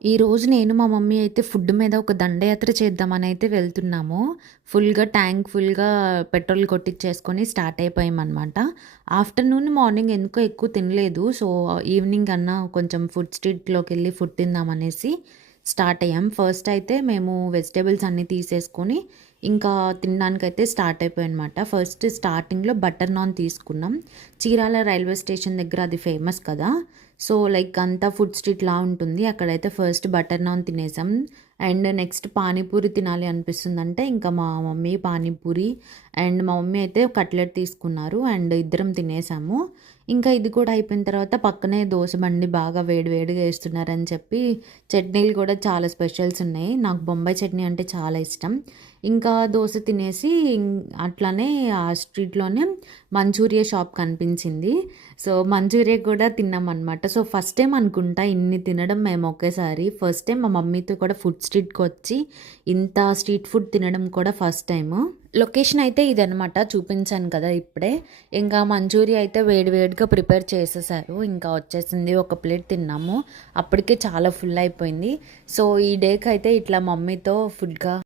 ఈరోజు నేను మా మమ్మీ అయితే ఫుడ్ మీద ఒక దండయాత్ర చేద్దామని అయితే వెళ్తున్నాము. ఫుల్‌గా పెట్రోల్ కొట్టిచ్చేసుకొని స్టార్ట్ అయిపోయామనమాట. ఆఫ్టర్‌నూన్, మార్నింగ్ ఎందుకో ఎక్కువ తినలేదు. సో, ఈవినింగ్ అన్నా కొంచెం ఫుడ్ స్ట్రీట్‌లోకెళ్ళి ఫుడ్ తిందామనేసి స్టార్ట్ అయ్యాం. ఫస్ట్ అయితే మేము వెజిటబుల్స్ అన్నీ తీసేసుకొని ఇంకా తినడానికైతే స్టార్ట్ అయిపోయామనమాట. ఫస్ట్ స్టార్టింగ్‌లో బటర్ నాన్ తీసుకున్నాం. చీరాల రైల్వే స్టేషన్ దగ్గర అది ఫేమస్ కదా! సో, లైక్ అంతా ఫుడ్ స్ట్రీట్‌లా ఉంటుంది. అక్కడైతే ఫస్ట్ బటర్ నాన్ తినేసాం. అండ్ నెక్స్ట్ పానీపూరి తినాలి అనిపిస్తుందంటే ఇంకా మా మమ్మీ పానీపూరి అండ్ మా మమ్మీ అయితే కట్లెట్ తీసుకున్నారు. అండ్ ఇద్దరం తినేసాము. ఇంకా ఇది కూడా అయిపోయిన తర్వాత పక్కనే దోస బండి బాగా వేడి వేడిగా ఏస్తున్నారని చెప్పి చట్నీలు కూడా చాలా స్పెషల్స్ ఉన్నాయి. నాకు బొంబాయి చట్నీ అంటే చాలా ఇష్టం. ఇంకా దోస తినేసి అట్లానే ఆ స్ట్రీట్‌లోనే మంచూరియా షాప్ కనిపించింది. సో, మంచూరియా కూడా తిన్నామనమాట. సో, ఫస్ట్ టైం అనుకుంటా ఇన్ని తినడం మేము ఒకేసారి. ఫస్ట్ టైం మా మమ్మీతో కూడా ఫుడ్ స్ట్రీట్‌కొచ్చి ఇంత స్ట్రీట్ ఫుడ్ తినడం కూడా ఫస్ట్ టైము. లొకేషన్ అయితే ఇదనమాట చూపించాను కదా ఇప్పుడే. ఇంకా మంచూరియా అయితే వేడి వేడిగా ప్రిపేర్ చేసేసారు. ఇంకా వచ్చేసింది. ఒక ప్లేట్ తిన్నాము. అప్పటికే చాలా ఫుల్ అయిపోయింది. సో, ఈ డేకైతే ఇట్లా మమ్మీతో ఫుడ్‌గా